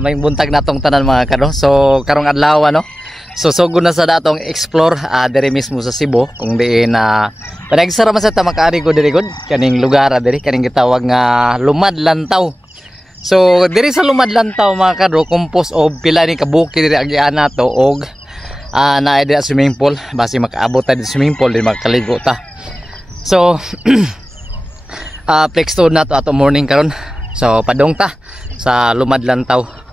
May buntag natong tanan mga kano. So karong adlaw no. So sugod na sa datong explore diri mismo sa Cebu kung diin panagsara man sa ta makaari ko diri gud kaning lugar diri kaning gitawag nga Lumad Lantaw. So diri sa Lumad Lantaw mga kano compose of pila ni kabuki diri agiana to og naay diri swimming pool basi makaabot ta di swimming pool di makaligo ta. So flex to na to ato morning karon. So padong ta sa Lumad Lantaw.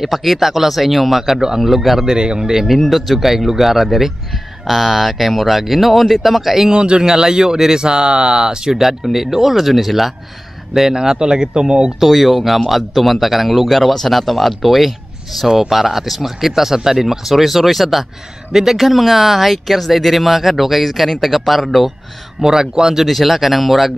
Ipakita ko lang sa inyo mga kado ang lugar dire kung di nindot jud kay lugar dire kay murag noon di ta makaingon jud nga layo dire sa syudad kundi dool jud ni sila. Then ang ato lagi tumo og tuyo nga moadto man ta kanang lugar wa sa nato maadto so para atis makakita sa ta din makasuroy-suroy sa ta. Din daghan mga hikers dai dire mga kado kay kaning taga Pardo murag kuan jud ni sila kanang murag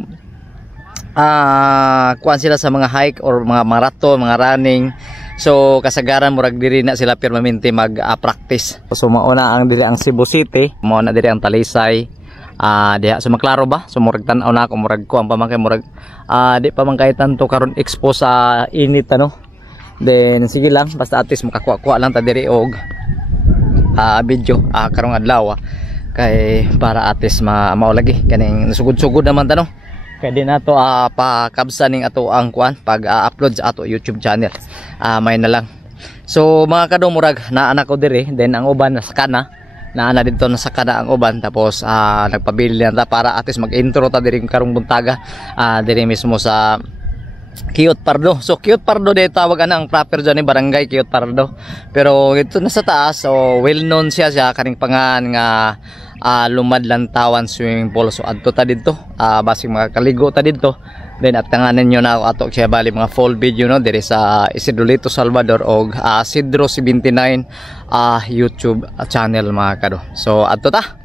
kuan sila sa mga hike or mga marathon, mga running. So kasagaran murag diri na sila permanente mag-practice. So mauna ang dili ang Cebu City, mauna diri ang Talisay. Diha so maklaro ba? So murag tan-aw na ako murag kuan pa man kay murag di pa man kay tanto karon expo sa init ano. Then sige lang basta at least makakuha lang ta diri og video karong adlaw kay para at least maulagi kaning sugod-sugod naman ta no. Kaya din nato pakabsaning ato ang kuan pag-upload sa ato YouTube channel. May na lang. So mga kadong murag naana ko dire, then ang uban sa kana, naana dito na sa kana ang uban tapos nagpabili na ta para at least mag-intro ta diri karong buntaga dire mismo sa Kiyot Pardo. So Kiyot Pardo dito tawag ang proper dyan ni barangay Kiyot Pardo. Pero ito na sa taas, so well known siya kaning pangan nga Lumad Lantawan swimming pool. So adto ta dito basig makakaligo ta dito. Then at tanganan nyo na ato siya bali mga full video no diri sa Isidrolito Salvador og Sidro 79 YouTube channel mga kado. So adto ta.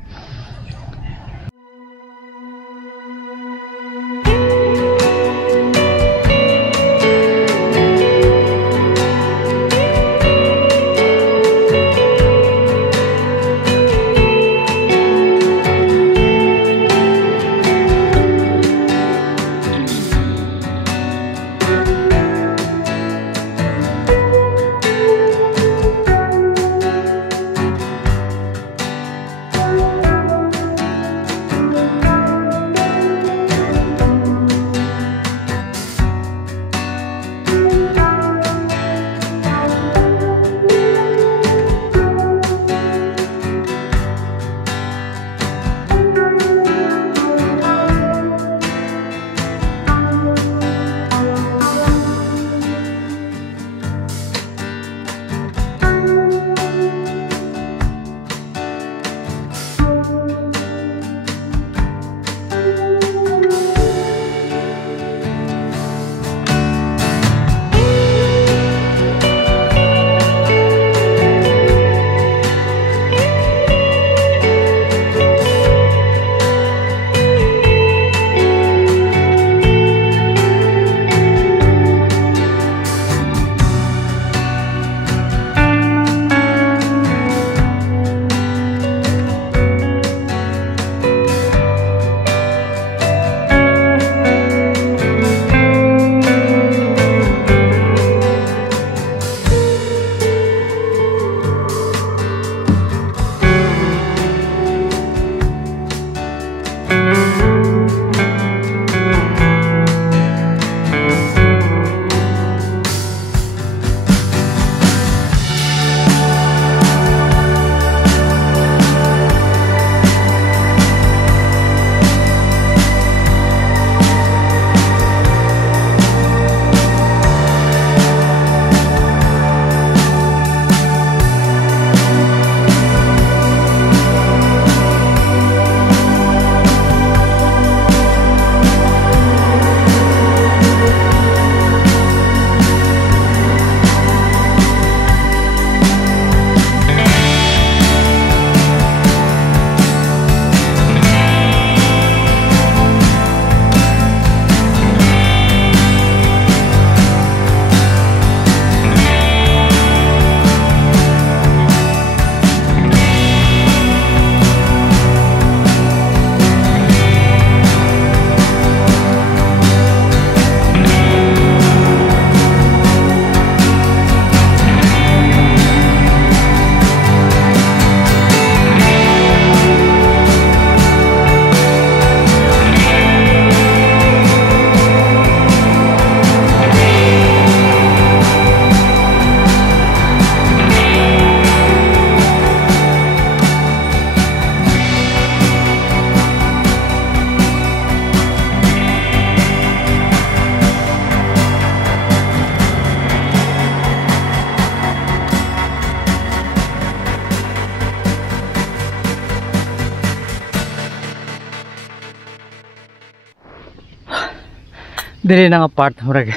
dili na nga part murag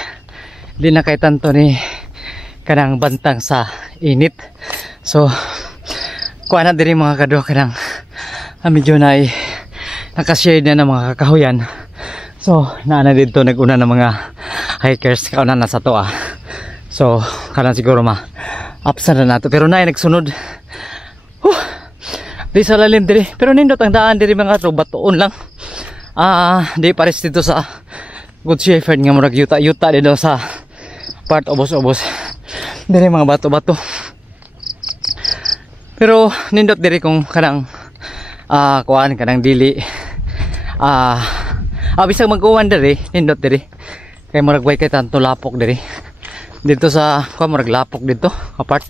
di na kay tanto ni kanang bantang sa init. So kuha na diri mga kado kanang medyo na ay nakashade na ng mga kakahuyan. So naana dito naguna ng mga hikers kauna na sa to So kanan siguro absan na nato pero na ay nagsunod di sa lalim diri pero nindot ang daan diri mga kado batuon lang. Di pares dito sa Good Shepherd nga murag yuta-yuta dito sa part obos-obos diri mga bato-bato. Pero nindot diri kung kanang kuan kanang dili bisag mag-uwan diri nindot diri kay murag way kay tanto lapok diri dito sa kuan murag lapok dito apart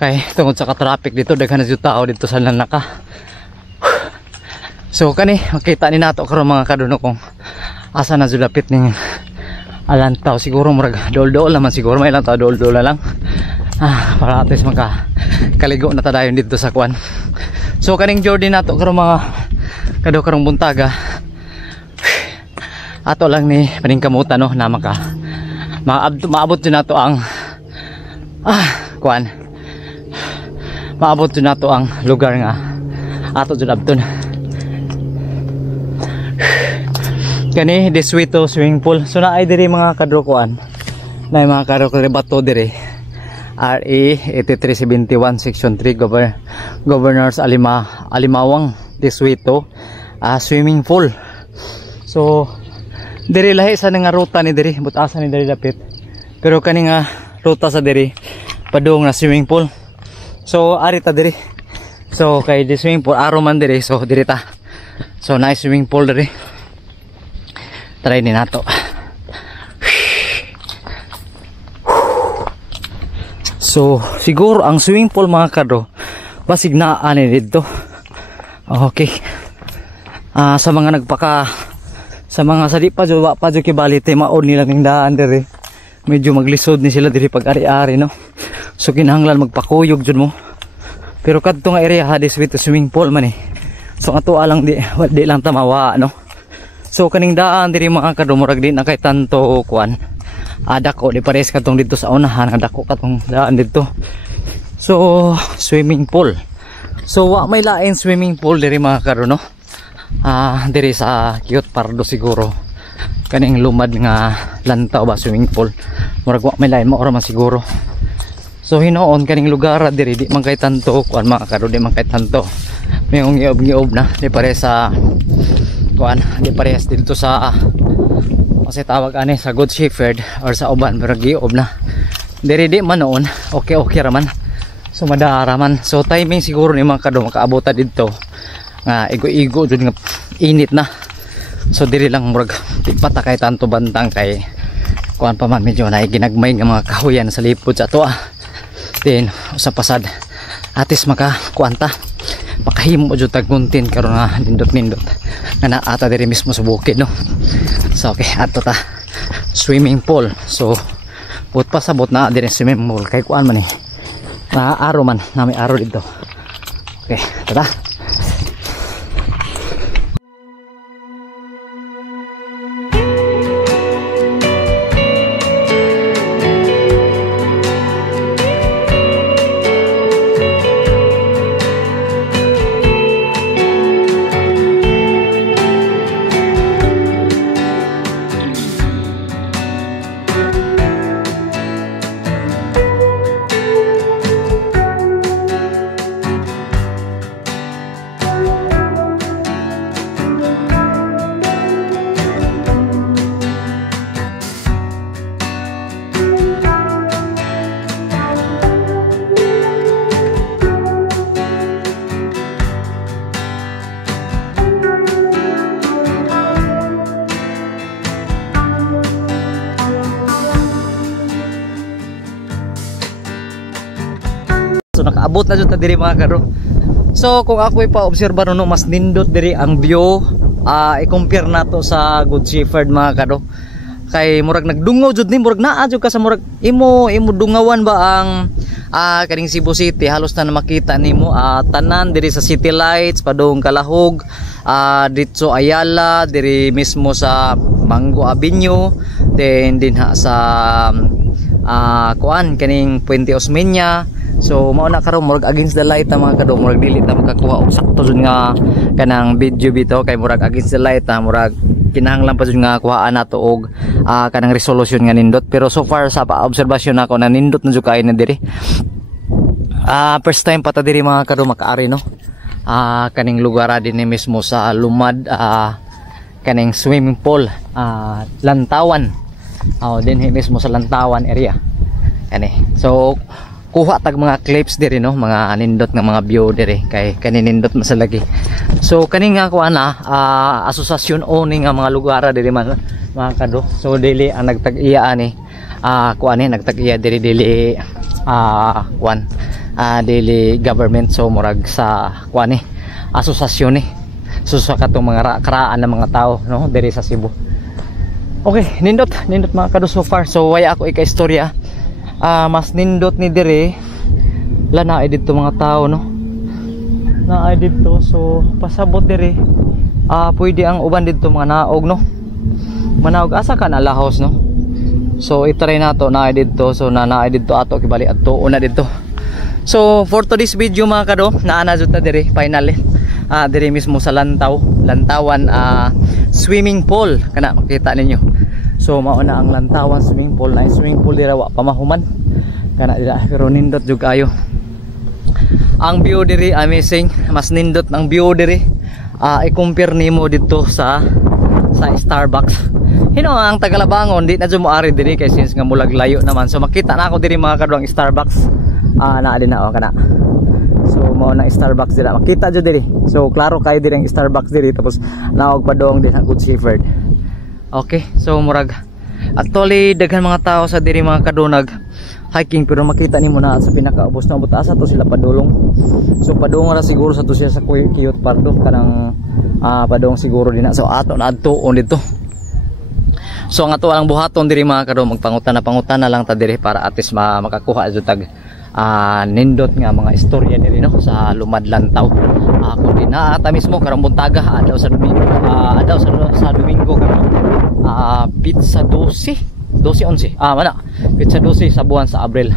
kay tungod sa ka-traffic dito daghan na yung tao dito sa Lanaka. So kani makita ni nato karon mga kaduno kung asa na julapit ning Alantaw. Siguro murag dol-dol naman siguro may lang tao dol-dol lang para at least kaligo na tadayon dito sa kuan. So kaning Jordan nato karon mga kado karong buntaga ato lang ni paningkamutan no na maabot din nato ang kuan maabot din nato ang lugar nga ato jud abton. Kani Deswito swimming pool. So naay diri mga kadrokuan. Naay mga kadrokuan bato diri. RE 8371 section 3 Governors Alimawang Deswito swimming pool. So diri lahi sa nga ruta ni diri butasan ni diri dapit. Pero kani nga ruta sa diri padung na swimming pool. So ari ta diri. So kay di swimming pool aro man diri so diri ta. So nice swimming pool diri. Try ni nato. So siguro ang swimming pool mga kado basig na ani dito. Okay. Sa mga nagpaka sa mga sadi pa jo kibalite maod nila ning daan diri. Medyo maglisod ni sila diri pag ari-ari no. So kinahanglan magpakuyog jud mo. Pero kadto nga area hadis with swimming pool man So ato lang di lang tamawa no. So kaning daan diri mga kadumurag din na kay tanto kuan. Dako di pares katong dito sa unahan dako katong daan dito. So swimming pool. So wa may lain swimming pool diri mga kado no. Diri sa Cute Pardo siguro. Kaning lumad nga lantaw ba swimming pool. Murag wa may lain mo ora man siguro. So hinoon kaning lugar diri di man kay tanto kuan mga kado di man kay tanto. Mayong ngiob na di pares sa kuan di parehas dito sa kasi tawag ani sa Good Shepherd or sa uban pero giob na diri di man noon okay raman so madara man so timing siguro ni mga kado makaabot dito nga igo-igo jud nga init na so diri lang murag di patakay tanto bantang kay kuan pa man medyo na ginagmay nga mga kahuyan sa lipod sa ato then sa pasad atis maka kuanta makahimo jud tag content karon nga nindot nga naata diri mismo sa bukid no. So okay ato ta swimming pool. So but pasabot na diri swimming pool kay kuan man aro man na may aro dito. Okay tara. So nakaabot na jud ta diri mga karo. So kung ako ipa-obserba no mas nindot diri ang view i-compare nato sa Good Shepherd mga karo. Kay murag nagdungaw jud ni murag naa jud ka sa murag imo dungawan ba ang kaning Cebu City halos na makita nimo tanan diri sa City Lights padung Kalahog dito Ayala diri mismo sa Mango Avenue, then din ha sa kuan kaning Puente Osmeña. So mao na karon murag against the light mga kado, murag dili ta makakuha og sakto jud nga kanang video bitaw kay murag against the light murag kinahanglan pa jud nga kuhaan nato og kanang resolution nga nindot. Pero so far sa obserbasyon nako na nindot na jud kay na diri. First time pa ta diri mga kado makaari no. Kaning lugar din mismo sa Lumad, kaning swimming pool, Lantawan. Din mismo sa Lantawan area. Kani. So kuha tag mga clips diri no, mga nindot nga mga view diri kay kaninindot masalagi. So kani nga kuan asosasyon owning nga mga lugar diri mga kado. So dili ang nagtag-iya ani kuan ni nagtag-iya dili kuan dili government. So murag sa kuan ni asosasyon ni susa katong mga karaan ng mga tao no diri sa Cebu. Okay, nindot mga kado so far. So waya ako ika-istorya. Mas nindot ni dire la naay dito mga tao no, naay dito. So pasabot dire pwede ang uban dito mga naog no, manaog asa ka na lahos no. So itry nato naay dito. So naay dito ato kibali adto una dito. So for today's video mga kado naana jud ta dire finally dire mismo sa Lantawan swimming pool kana makita ninyo. So mao na ang Lantawan swimming pool. Na swimming pool dira wa pamahuman kana dira pero nindot jud kayo. Ang view diri amazing, mas nindot ang view diri. I-compare nimo dito sa Starbucks. Hino ang Tagalabangon di na jud moari diri kay since nga mulag layo naman. So makita na ako diri mga kadong Starbucks. Naa din na kana. So mao na Starbucks dira. Makita jud diri. So klaro kayo diri ang Starbucks diri tapos naog pa dong din ang Good Shepherd. Okay, so murag actually daghan mga tao sa diri mga kadunag hiking pero makita nimo na sa pinakaubos na butaasa to sila padulong. So padung ra siguro sa to siya sa Kiyot Pardo kanang padung siguro din na. So ato na adtuon dito. So ang ato lang buhaton diri mga kadung magpangutan na lang ta diri para at least makakuha jud tag nindot nga mga istorya diri no sa Lumad Lantaw. Kung di na ata mismo karong buntaga adlaw sa Domingo sa Domingo karon pizza 12 mana pizza 12 sa buwan sa Abril.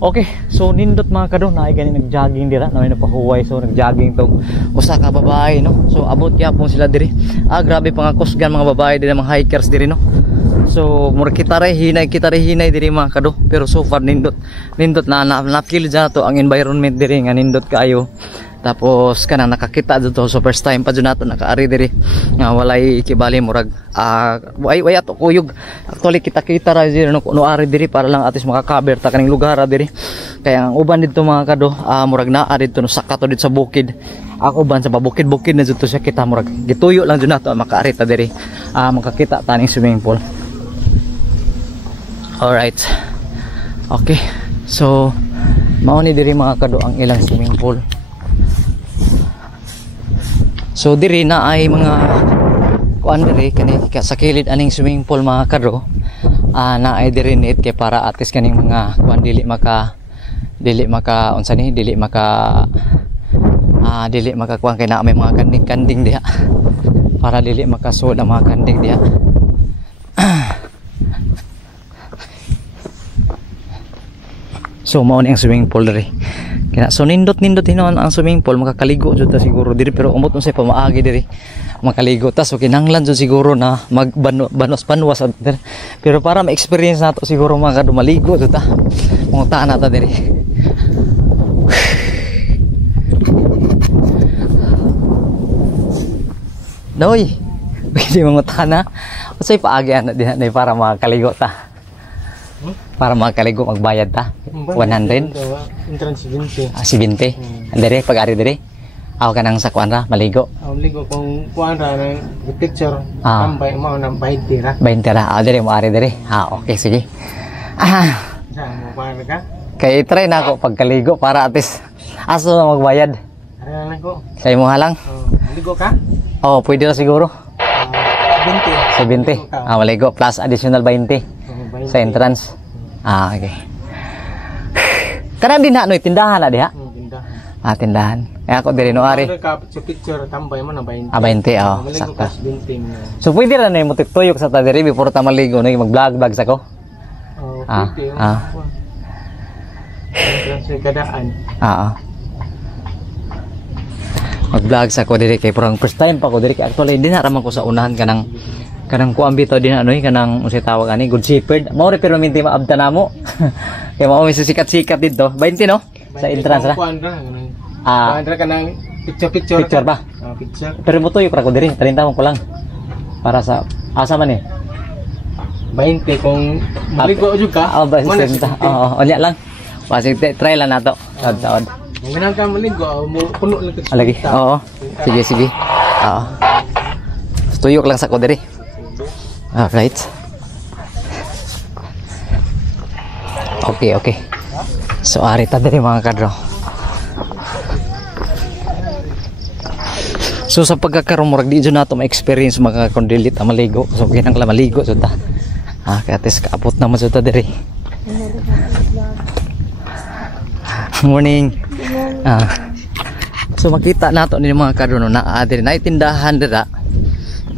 Okay, so nindot mga kadong naay gani nagjogging dira na may napahuway. So nagjogging tong usa ka babae no. So abot gyapon sila diri. Grabe pa nga kusgan mga babae diri mga hikers diri no. So mura kita ray hinay diri mga kado. Pero so far nindot na feel dyan to ang environment diri nga nindot kaayo. Tapos kanang nakakita dito. So first time pa dyan nato nakaari diri nga walay ikibali murag way ato kuyog. Actually kita ray diri no ari diri para lang atis makakover ta kaning lugar diri. Kaya ang uban dito mga kado murag naa dito no sakato dito sa bukid. Ako ban sa pabukid-bukid na dito siya kita murag gituyo lang dyan nato makaari ta diri makakita taning swimming pool. Alright. Okay. So mao ni diri mga kado ang ilang swimming pool. So diri na ay mga kuan diri kani sa kilid aning swimming pool mga kado. Na ay diri net kay para atis kaning mga kuan dili maka unsa ni dili maka kuan kay na may mga kanding diha. Para dili makasud ang mga kanding diha. So mao ni ang swimming pool diri. Kaya so nindot hinon ang swimming pool makakaligo jud ta siguro diri pero umot unsay pamaagi diri makaligo ta so kinahanglan jud siguro na magbanos-banwas pero para ma-experience nato siguro mga kado maligo jud ta. Mungutaan na ta diri. Noy. Pwede mangutaan na. Unsay paagi ana diha para makaligo ta. Para makaligo magbayad ta 100 entrance 20 70 andere pag-ari dire aw kanang sa kuan ra maligo ligo kung kuan ra ng picture tambay mo na 20 ra dire mo ari dire okay sige mo kuan ka kay try na ako pagkaligo para at least aso na magbayad ara ko sa imo halang ligo ka pwede ra siguro 70 maligo plus additional 20 sa entrance okay. Kana din ha no tindahan na diha. Tindahan. Ako diri no ari. Ka picture tambay mo na 20. 20 oh, Maligo sakto. kas 20 na. So pwede ra na mo tuyok sa ta diri before ta maligo no mag-vlog sa ko. Oh, Ah, pwede. ah. Sa kadaan. Mag-vlog sa ko diri kay parang first time pa ko diri kay actually di na raman ko sa unahan kanang kuan bitaw din ano kanang unsay tawag ani good shepherd. Mao re pero minti maabta namo. Kay mao mi sikat-sikat dito. 20 no? Sa entrance ra. Kuandra ka ng picture ba? Picture. Pero mo tuyok ra ko diri 30 ko lang. Para sa asa man eh. 20 kung maligo juga. Ba sistem ta. Oo, unya lang. Basi try lang nato. Saod. Ang ganang ka maligo, puno lang ka. Lagi. Oo. Sige. Oo. Tuyok lang sa ko diri. Alright. Okay. So ari ta diri mga kadro. So sa pagkakaroon murag di jud nato ma-experience makakondilit ang maligo. So kinahanglan maligo jud ta. Kaya atis kaabot naman jud ta diri. Morning. So makita nato ni mga kadro no na diri na tindahan dira.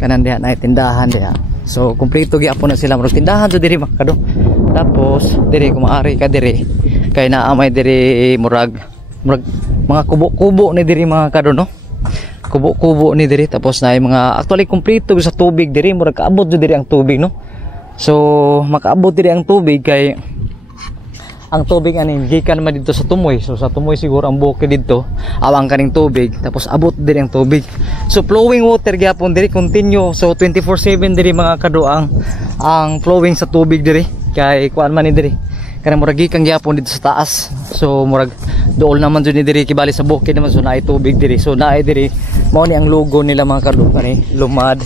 Kanan diha na tindahan diha. So kumpleto gyapon na sila murag tindahan jud diri mga kadro. Tapos diri kung maari ka diri kay naamay diri murag mga kubo-kubo ni diri mga kadro no. Kubo-kubo ni diri tapos na mga actually kumpleto sa tubig diri murag kaabot jud diri ang tubig no. So makaabot diri ang tubig kay ang tubig ani gikan man dito sa tumoy. So sa tumoy siguro ang bukid dito awang kaning tubig tapos abot diri ang tubig. So flowing water gyapon diri continue. So 24/7 diri mga kadro ang flowing sa tubig diri kay kuan man ni diri. Kanang murag gikan gyapon dito sa taas. So murag dool naman jud ni diri kibali sa bukid naman so naay tubig diri. So naay diri mao ni ang logo nila mga kadro ani Lumad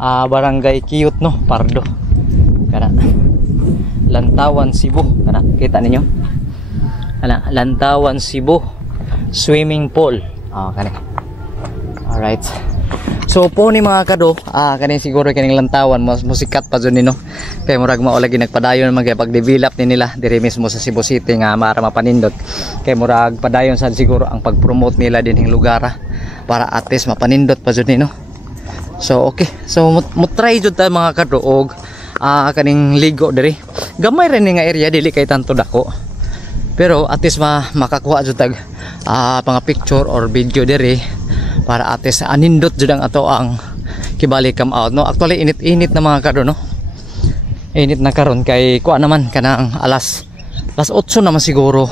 Barangay Kiyot no Pardo. Kana Lantawan Cebu. Kana kita ninyo? Kana Lantawan Cebu swimming pool. Kani. All right. So po ni mga kado, kani siguro kaning Lantawan mas musikat pa jud ni no. Kay murag mao lagi nagpadayon man kay pag-develop ni nila diri mismo sa Cebu City nga mara mapanindot. Kay murag padayon sad siguro ang pag-promote nila dinhing lugar para at least mapanindot pa jud ni no. So okay. So mo try jud ta mga kado og kaning ligo diri. Gamay rin nga area dili kay tanto dako. Pero at least makakuha jud tag mga picture or video diri para at least anindot jud ang ato ang kibali come out no. Actually init-init na mga kado no. Init na karon kay kuha naman kanang alas 8 naman siguro.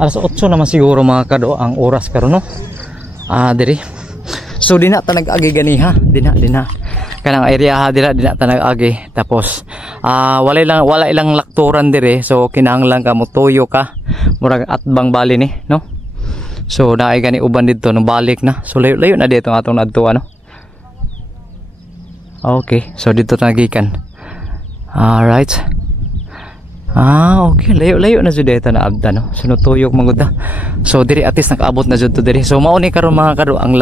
Alas 8 naman siguro mga kado ang oras karon no. Diri. So di na ta nag-agi ganiha, di na kanang area ha dira di na ta nag-agi. Tapos wala ilang lakturan dire. So kinahanglan ka mo tuyo ka murag atbang bali ni no. So naay gani uban dito no balik na. So layo na dito ang atong adto ano. Okay, so dito nagikan. Alright. Okay, layo na jud dito na abda no. So tuyok manggod. So diri at least nakaabot na jud to diri. So mao ni karon mga kado ang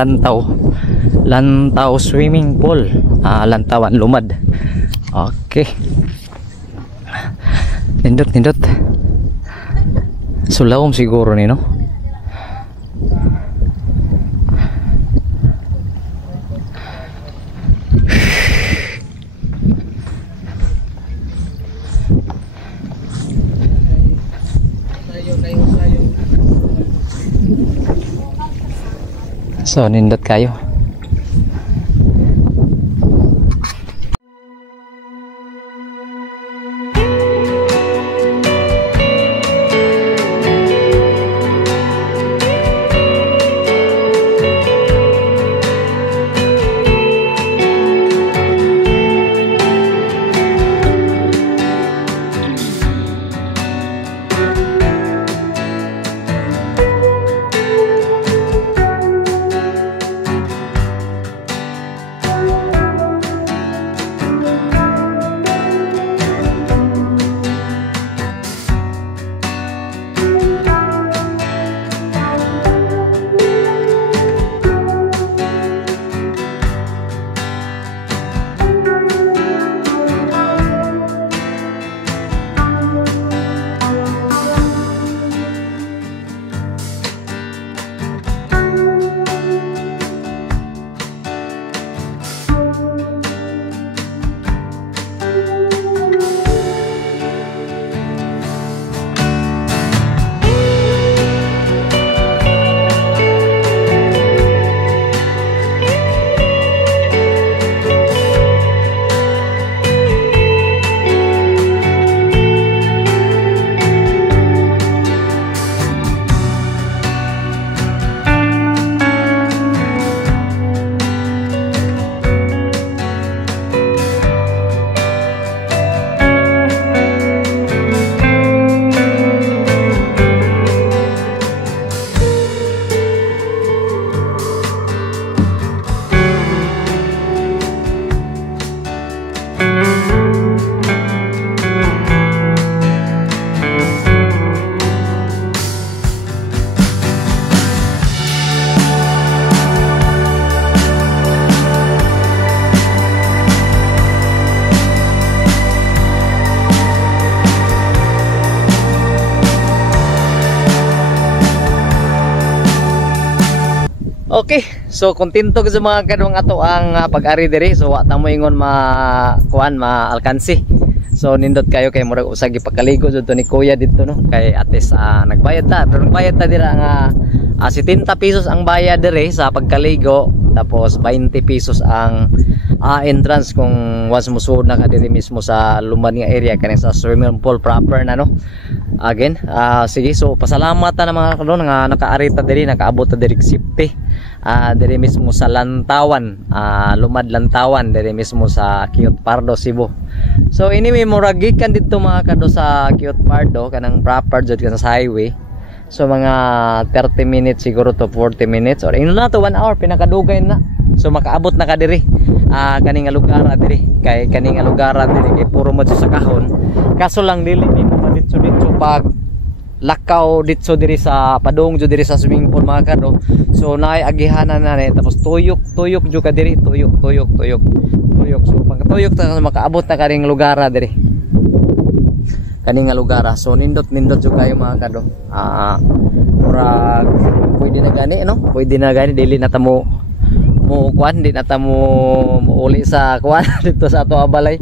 Lantaw swimming pool. Lantawan Lumad. Okay. Nindot. So lawom siguro ni no. So nindot kayo. Okay, so kontento ko sa mga kadong ato ang pag-ari diri. So wa ta mo ingon ma-alkansi. So nindot kayo kay murag usag ipakaligo jud to ni Kuya dito no. Kay ates nagbayad ta, pero nagbayad ta dira nga 70 pesos ang bayad diri sa pagkaligo, tapos 20 pesos ang entrance kung once mo suod na ka diri mismo sa lumad nga area kaning sa swimming pool proper na no. Again, sige, so pasalamat na mga kadon nga nakaari ta diri, nakaabot ta diri safety. Diri mismo sa Lantawan, lumad Lantawan diri mismo sa Kiot Pardo, Cebu. So anyway, murag gikan dito mga kado sa Kiot Pardo kanang proper jud ka sa highway. So mga 30 minutes siguro to 40 minutes or ino na to 1 hour pinakadugay na. So makaabot na ka diri kaning lugar diri. Kay kaning lugar diri kay puro mo sa kahon. Kaso lang dili ni mo dito pag lakaw dito diri sa padong jud diri sa swimming pool mga kado. So naay agihanan na ni tapos tuyok jud ka diri, tuyok. So pag tuyok ta makaabot na kaning lugar diri. Kaning lugar. So nindot jud kayo mga kado. Murag pwede na gani no? Pwede na gani dili na ta mo kuan, di na ta mo uli sa kuan dito sa ato balay.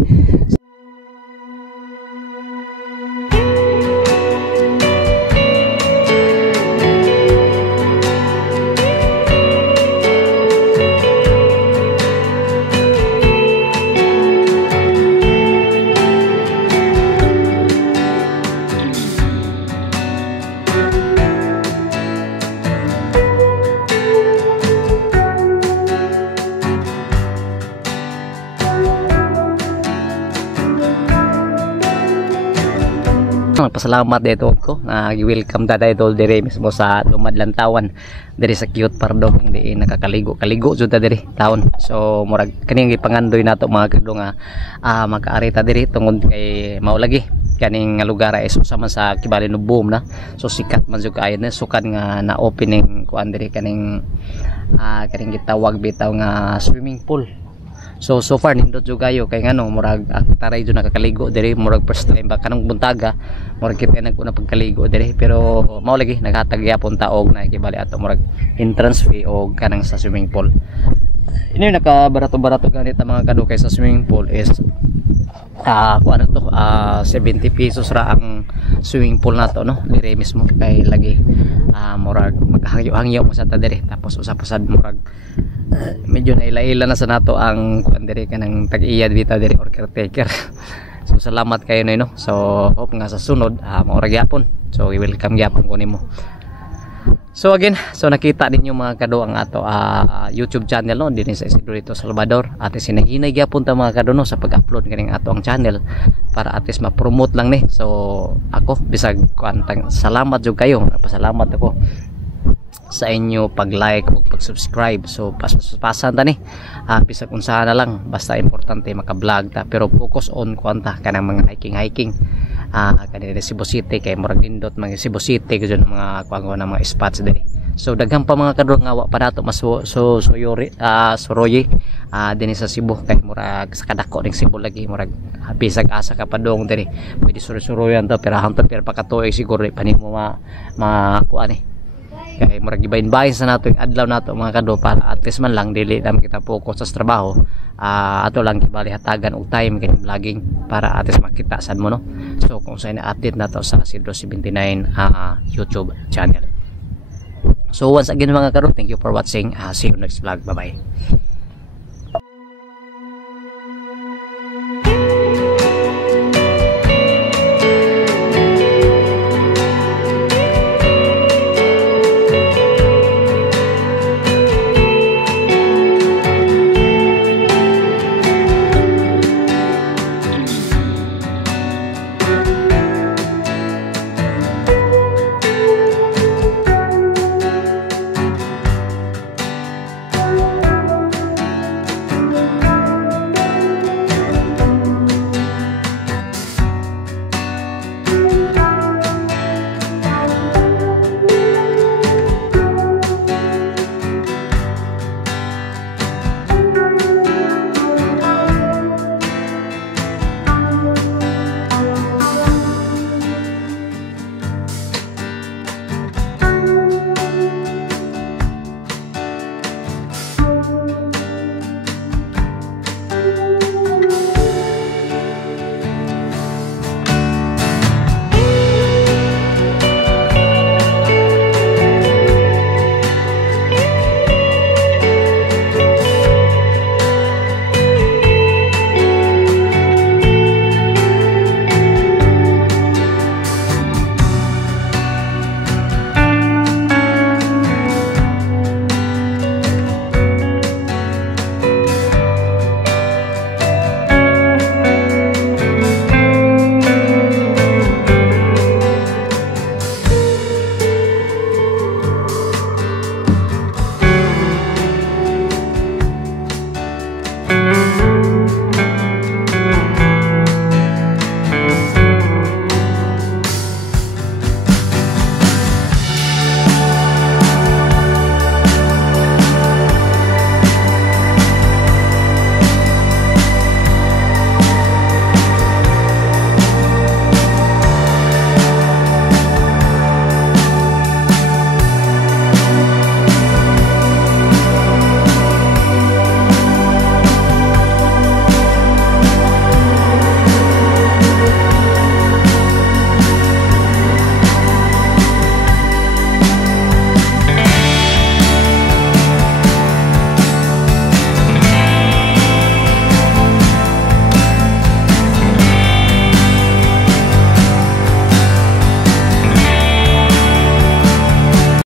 Pasalamat dito ko na welcome ta dito diri mismo sa lumad Lantawan diri sa Kiot Pardo kung di nakakaligo jud ta diri taon. So murag kaning gipangandoy nato mga kadto nga mag-ari ta diri tungod kay mao lagi kaning lugar ay usa man sa Kibali no boom na. So sikat man jud kaayo na sukat nga na opening kuan diri kaning gitawag bitaw nga swimming pool. So far nindot jud kayo kay ngano murag taray jud nakakaligo diri, murag first time ba kanang buntaga murag kita naguna pagkaligo diri, pero mao lagi naghatag gyapon ta og nakikibali ato murag entrance fee og kanang sa swimming pool. Ini nakabarato-barato ganit mga kado kay sa swimming pool is ano to 70 pesos ra ang swimming pool nato no diri mismo kay lagi murag maghangyo mo sa ta diri, tapos usap-usad murag medyo naila-ila na sa nato ang kuan diri kanang tag-iya dito diri or caretaker. So salamat kayo no. So hope nga sa sunod mao ra gyapon. So i-welcome gyapon ko nimo. So again, so nakita ninyo mga kado ang ato YouTube channel no dinhi sa Isidro dito Salvador. At sinahinay gyapon ta mga kado no sa pag-upload kaning ato ang channel para at least ma-promote lang ni. So ako bisag kuantang salamat jud kayo. Pasalamat ako sa inyo pag-like o pag-subscribe. So pasan ta ni bisag unsa na lang basta importante maka-vlog ta, pero focus on kuanta kanang mga hiking kanina Cebu City kay murag nindot mga Cebu City kay mga kuango na mga spots diri. So daghan pa mga kadro nga wa pa nato suroyi dinhi sa Cebu kay murag sa kadako ning Cebu lagi murag bisag asa ka padong diri pwede suroyan to, pero hangtod pero pakatuig siguro panimo kuan ni kay murag gibahin-bahin sa nato yung adlaw nato mga kado para at least man lang dili naman kita focus sa trabaho. Ato lang kibali hatagan og time kay vlogging para at least makita sad mo no. So kung sa ina-update nato sa Isidro 79 YouTube channel. So once again mga kado, thank you for watching. See you next vlog. Bye bye.